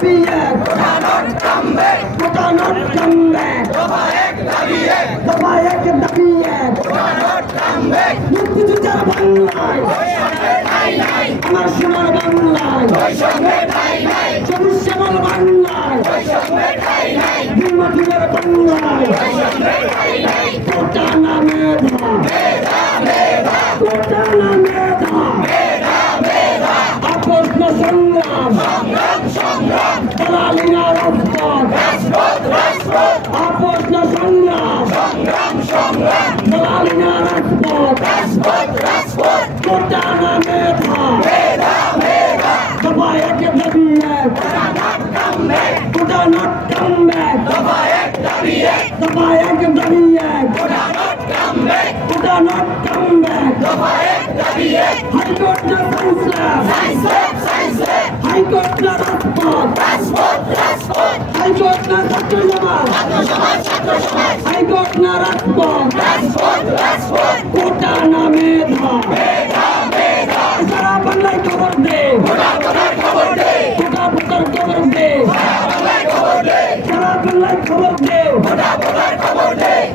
ke kabinet. Kuda not come back. Dubai ke kabinet. মুক্তিযুদ্ধের বাংলায়। আমার সোনার বাংলায়। শ্যামল বাংলায়। কোটা না মেধা আপোষ না সংগ্রাম দালালি না রাজপথ আপোষ না সংগ্রাম দালালি না রাজপথ কোটা না মেধা দফা এক দাবি এক কোটা নট কাম ব্যাক দফা এক দাবি এক quota not come back high court না সাইন্স ল্যাব হাইকোর্ট না রাজপথ হাইকোর্ট না ছাত্র সমাজ হাইকোর্ট না রাজপথ কোটা না মেধা সারা বাংলায় খবর দে কোটা ভোটার খবর দে সারা বাংলায় খবর দে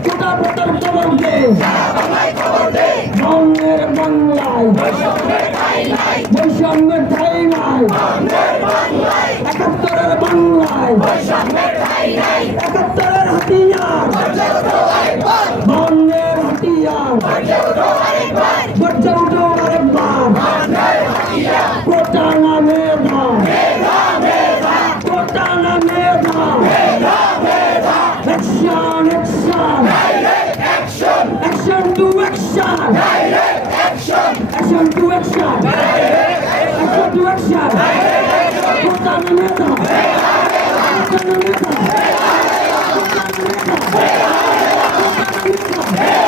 কোটা ভোটার খবর দে বঙ্গের বাংলায় বৈষম্যের ঠাই নাই একাত্তরের বাংলায়, একাত্তরের হাতিয়ার, বঙ্গের হাতিয়ার গর্জে উঠো আরেকবার কোটা না মেধা কোটা না মেধা action action action to action action to action সাহেব প্রধান নেতা প্রধান নেতা প্রধান নেতা প্রধান নেতা